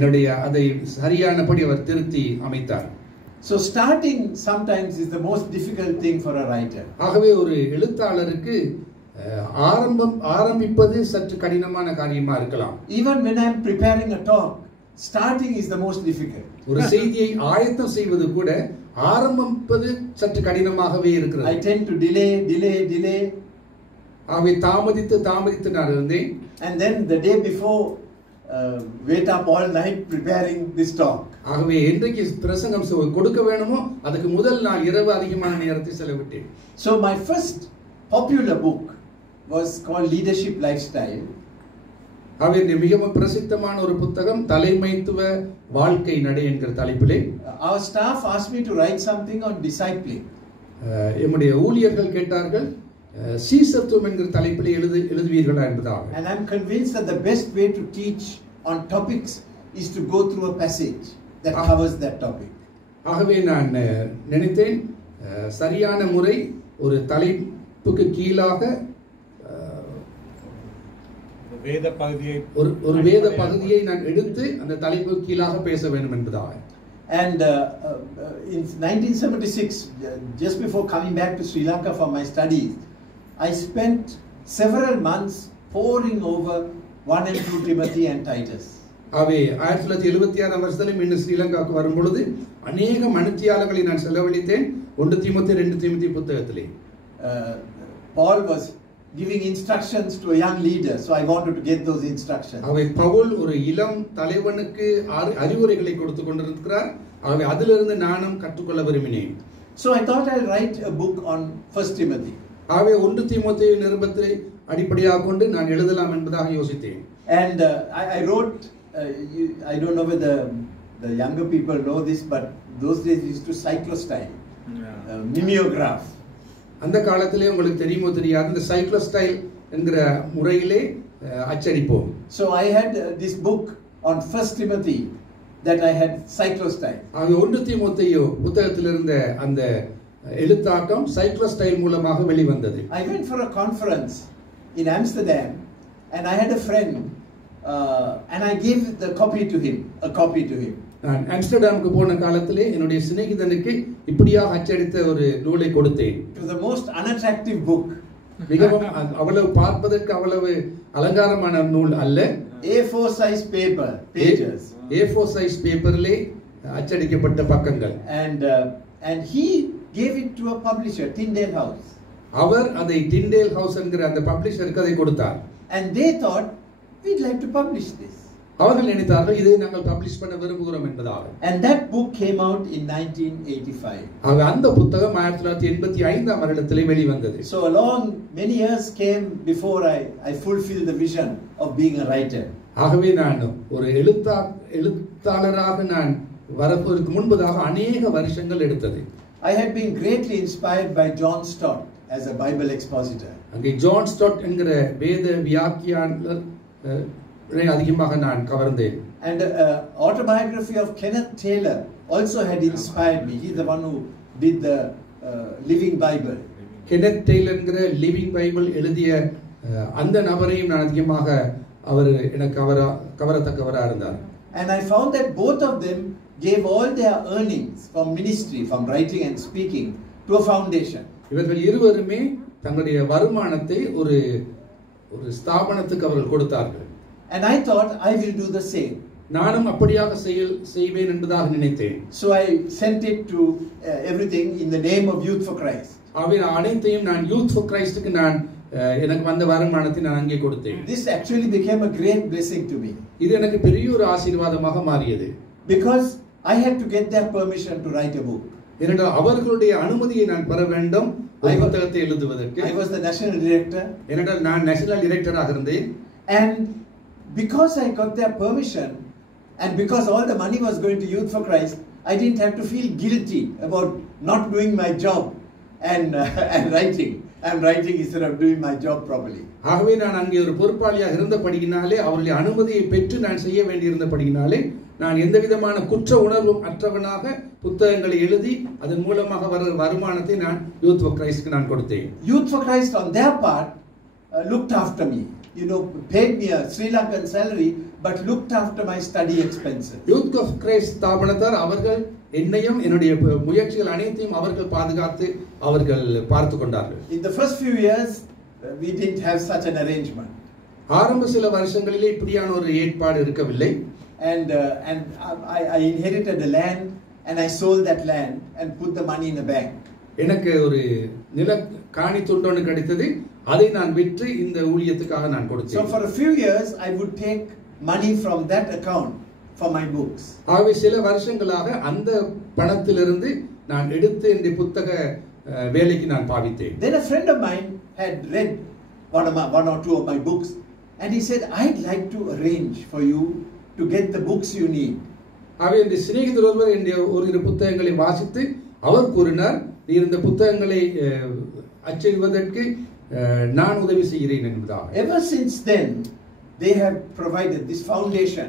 என்னுடைய அதை சரியானபடி அவர் திருத்தி அமைத்தார். So starting sometimes is the most difficult thing for a writer. ஆகவே ஒரு எழுத்தாளருக்கு ஆரம்பிப்பது சற்று கடினமான காரியமா இருக்கலாம். Even when I am preparing a talk, starting is the most difficult. ஒரு செய்தியை ஆயத்தம் செய்வது கூட ஆரம்பிப்பது சற்று கடினமாகவே இருக்கிறது. I tend to delay. ஆகவே தாமதித்து நான் இருந்தேன். And then the day before wait up all night preparing this talk. ஆகவே என்றைக்கு பிரசங்கம் கொடுக்க வேணுமோ அதுக்கு முதல் நாள் இரவு அதிகமான நேரத்தை செலவிட்டேன். So my first popular book was called Leadership Lifestyle. ஆகவே மிகவும் பிரசித்தமான ஒரு புத்தகம் தலைமைத்துவ வாழ்க்கை நடை என்கிற தலைப்பிலே. Our staff asked me to write something on discipling. நம்முடைய ஊழியர்கள் கேட்டார்கள் சீசத்துவம் என்கிற தலைப்பிலே எழுதுவீர்களா என்பதாக. And I'm convinced that the best way to teach on topics is to go through a passage that covers that topic. ஆகவே நான் நினைத்தேன் சரியான முறை ஒரு தலைப்புக்கு கீழாக ஒரு வேத பகுதியை நான் எடுத்து அந்த தலைப்புக்கு கீழாக பேச வேண்டும் என்பதாக. And in 1976, just before coming back to Sri Lanka for my studies, I spent several months poring over 1 and 2 Timothy and Titus. ஆகவே 1976 வருஷத்தில் மீண்டும் ஸ்ரீலங்காவுக்கு வரும் பொழுது அநேக மணித்தியாலங்களை நான் செலவழித்தேன் 1 தீமோத்தேயு 2 தீமோத்தேயு புத்தகத்திலே. Paul was giving instructions to a young leader, so I wanted to get those instructions. ஆகவே பவுல் ஒரு இளம் தலைவனுக்கு அறிவுரைகளை கொடுத்து கொண்டிருக்கிறார். ஆகவே அதிலிருந்து நானும் கற்றுக்கொள்ள விரும்பினேன். So I thought I'll write a book on 1 Timothy. ஆகவே 1 தீமோத்தேயு நிருபத்தை அடிப்படையாக கொண்டு நான் எழுதலாம் என்பதாக யோசித்தேன். And I wrote I don't know whether the younger people know this, but those days we used to cyclostyle, mimeograph. அந்த காலத்திலே உங்களுக்கு தெரியுமோ தெரியாது இந்த சைக்ளோஸ்டைல் என்கிற முறையிலே அச்சடிப்போம். So I had this book on 1 Timothy that I had cyclostyle. ஆக 1 தீமோத்தேயு புத்தகத்தில் இருந்த அந்த எழுத்தாக்கம் சைக்ளோஸ்டைல் மூலமாக வெளிவந்தது. I went for a conference in Amsterdam and I had a friend and I gave a copy to him. நான் ஆம்ஸ்டர்டாமுக்கு போன காலத்திலே என்னுடைய சிநேகிதனுக்கு இப்படியாக அச்சடித்த ஒரு நூலை கொடுத்தேன். It was the most unattractive book. மிகவும் அவ்வளவு பார்ப்பதற்கு அவ்வளவு அலங்காரமான நூல் அல்ல. A4 size paper, pages. A4 size பேப்பரிலே அச்சடிக்கப்பட்ட பக்கங்கள். And he gave it to a publisher, Tyndale House. அவர் அதை டிண்டேல் ஹவுஸ் என்கிற அந்த பப்ளிஷருக்கு அதை கொடுத்தார். And they thought we'd like to publish this. அவர்கள் நினைத்தார்கள் இதை நாங்கள் பப்ளிஷ் பண்ண விரும்புகிறோம் என்பதாக. And that book came out in 1985. ஆக அந்த புத்தகம் 1985 வருடத்திலே வெளிவந்தது. So along many years came before I fulfilled the vision of being a writer. ஆகவே நான் ஒரு எழுத்தாளராக நான் வரப்போவதற்கு முன்பதாக அநேக வருஷங்கள் எடுத்தது. I had been greatly inspired by John Stott as a Bible expositor. அங்கே ஜான் ஸ்டாட் என்கிற வேத வியாக்கியானர் அதிகமாக நான் கவர்ந்தேன். And autobiography of Kenneth Taylor also had inspired me. He's the one who did the Living Bible. Kenneth Taylor என்கிற living Bible எழுதிய அந்த நபரையும் நான் அதிகமாக அவர் எனக்கு கவரத்தக்கவராக இருந்தார். And I found that both of them gave all their earnings from ministry, from writing and speaking, to a foundation. இவர்கள் இருவருமே தங்களுடைய வருமானத்தை ஒரு ஸ்தாபனத்துக்கு அவர்கள் கொடுத்தார்கள். And I thought I will do the same. நானும் அப்படியாக செய்வேன் என்பதாக நினைத்தேன். So I sent it to everything in the name of Youth for Christ. அனைத்தையும் நான் யூத் ஃபார் கிரைஸ்டுக்கு நான் எனக்கு வந்த வருமானத்தை நான் அங்கே கொடுத்தேன். This actually became a great blessing to me. இது எனக்கு பெரிய ஒரு ஆசீர்வாதமாக மாறியது. Because I had to get their permission to write a book. ஏனென்றால் அவர்களுடைய அனுமதியை நான் பெற வேண்டும் புத்தகத்தை எழுதுவதற்கு. I was the national director. ஏனென்றால் நான் நேஷனல் டைரக்டராக இருந்தேன். And because I got their permission and because all the money was going to Youth for Christ, I didn't have to feel guilty about not doing my job and writing. I'm writing instead of doing my job properly. ஆகவே நான் அங்கே ஒரு பொறுப்பாளியாக இருந்தபடியினாலே அவருடைய அனுமதியை பெற்று நான் செய்ய வேண்டியிருந்தபடியினாலே நான் எந்த விதமான குற்ற உணர்வும் அற்றவனாக புத்தகங்களை எழுதி அதன் மூலமாக வர வருமானத்தை நான் யூத் ஃபார் கிரைஸ்ட்க்கு நான் கொடுத்தேன். Youth for Christ on their part looked after me. Paid me a Sri Lankan salary, but looked after my study expenses. Youth of Christ ஸ்தாபனத்தார் அவர்கள் என்னையும் என்னுடைய முயற்சிகள் அனைத்தையும் அவர்கள் பாதுகாத்து அவர்கள் பார்த்து கொண்டார்கள். In the first few years, we didn't have such an arrangement. ஆரம்ப சில வருஷங்களிலே இப்படியான ஒரு ஏற்பாடு இருக்கவில்லை. And I inherited the land and I sold that land and put the money in the bank. எனக்கு ஒரு நில காணி துண்டு ஒன்று கிடைத்தது, அதை நான் விற்று இந்த ஊழியத்துக்காக நான் கொடுத்தேன். So for a few years I would take money from that account for my books. ஆகவே சில வருஷங்களாக அந்த பணத்திலிருந்து நான் எடுத்து இந்த புத்தக வேலைக்கு நான் பாவித்தேன். Then a friend of mine had read one or two of my books and he said, I'd like to arrange for you to get the books you need. ஆகவே இந்த சிநேகிதர் ஒருவர் என்னுடைய ஒரு புத்தகங்களை வாசித்து அவர் கூறினார், நீ இந்த புத்தகங்களை அச்சிடுவதற்கு நான் உதவி செய்கிறேன் என்பதாக. Ever since then they have provided, this foundation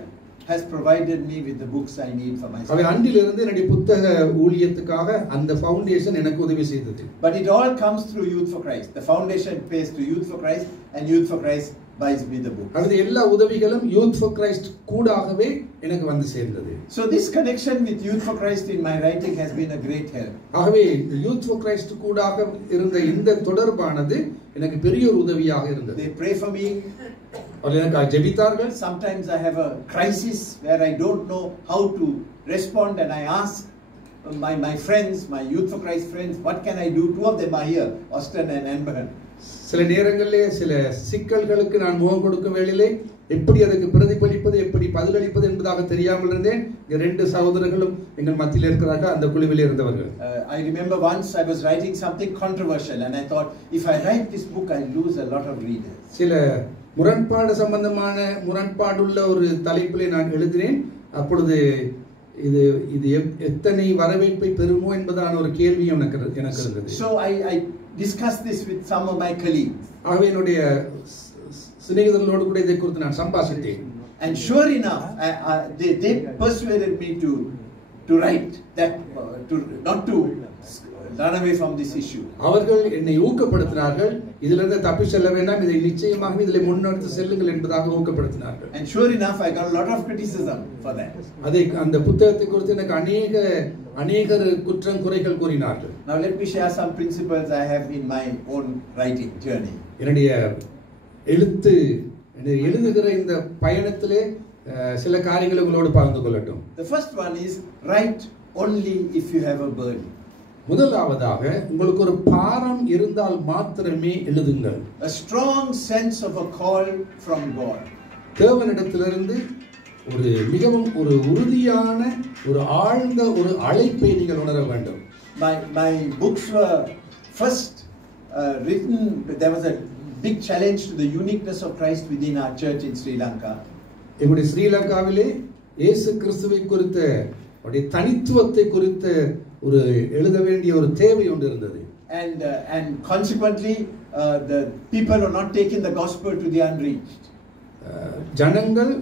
has provided me with the books I need for my study. அவை அன்றிலிருந்து என்னுடைய புத்தக ஊழியத்துக்காக அந்த ஃபவுண்டேஷன் எனக்கு உதவி செய்தது. But it all comes through Youth for Christ. The foundation pays to Youth for Christ and Youth for Christ buys me the books. அது எல்லா உதவிகளும் யூத் ஃபார் கிரைஸ்ட் கூடாகவே எனக்கு வந்து சேர்ந்தது. So this connection with Youth for Christ in my writing has been a great help. ஆகவே youth for Christ கூடாக இருந்த இந்த தொடர்பானது எனக்கு பெரிய ஒரு உதவியாக இருந்தது. They pray for me. அவர்கள் எனக்கு ஜெபித்தார்கள். Sometimes I have a crisis where I don't know how to respond and I ask my friends, my Youth for Christ friends, what can I do? Two of them are here, Austin and Amber. சில நேரங்களிலே சில சிக்கல்களுக்கு நான் முகம் கொடுக்கும் வேளையிலே எப்படி அதுக்கு பிரதிபலிப்பது, எப்படி பதிலளிப்பது என்பதாக தெரியாமல் இருந்தேன். இரண்டு சகோதரர்களும் எங்கள் மத்தியில் இருக்கிறார்கள், அந்த குழுவில் இருந்தவர்கள். I remember once I was writing something controversial and I thought, if I write this book I lose a lot of readers. சில முரண்பாடு சம்பந்தமான முரண்பாடுள்ள ஒரு தலைப்பிலே நான் எழுதினேன். அப்பொழுது இது எத்தனை வரவேற்பை பெறுமோ என்பதான ஒரு கேள்வியும் எனக்கு இருந்தது. So I discussed this with some of my colleagues. ஆகவே என்னுடைய சிநேகிதர்களோடு கூட இதை குறித்து நான் சம்பாஷித்தேன். And sure enough they persuaded me to write that, not to run away from this issue. அவர்கள் என்னை ஊக்கப்படுத்தினார்கள், இதிலிருந்து தப்பி செல்ல வேண்டாம், இதை நிச்சயமாக இதில் முன்னெடுத்து செல்லுங்கள் என்பதாக ஊக்கப்படுத்தினார்கள். And sure enough I got a lot of criticism for that. அதை அந்த புத்தகத்தை குறித்து எனக்கு அநேகர் குற்றம் குறைகள் கூறினார்கள். Now let me share some principles I have in my own writing journey. என்னுடைய எழுதுகிற இந்த பயணத்திலே சில காரியங்களை உங்களோடு பகிர்ந்து கொள்ளட்டும். The first one is write only if you have a burden. முதலாவதாக உங்களுக்கு ஒரு பாரம் இருந்தால் மாத்திரமே எழுதுங்கள். A strong sense of a call from God. தேவனிடத்திலிருந்து ஒரு மிகவும் ஒரு உறுதியான ஒரு ஆழ்ந்த ஒரு அழைப்பை நீங்கள் உணர வேண்டும். My books were first written, there was a big challenge to the uniqueness of Christ within our church in Sri Lanka. எங்களுடைய ஸ்ரீலங்காவிலே இயேசு கிறிஸ்துவை குறித்த அவருடைய தனித்துவத்தை குறித்த ஒரு எழுத வேண்டிய ஒரு தேவை ஒன்று இருந்தது. And consequently the people are not taking the gospel to the unreached. ஜனங்கள்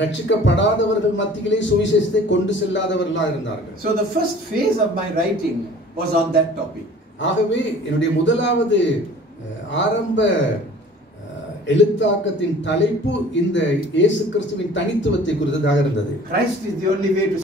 ரட்சிக்கப்படாதவர்கள் மத்தியிலே சுவிசேஷத்தை கொண்டு செல்லாதவர்களாக இருந்தார்கள். So the first phase of my writing was on that topic. ஆகவே என்னுடைய முதலாவது ஆரம்ப எழுத்தாக்கத்தின் தலைப்பு இந்த இயேசு கிறிஸ்துவின் தனித்துவத்தை குறித்ததாக இருந்தது. Christ is the only way to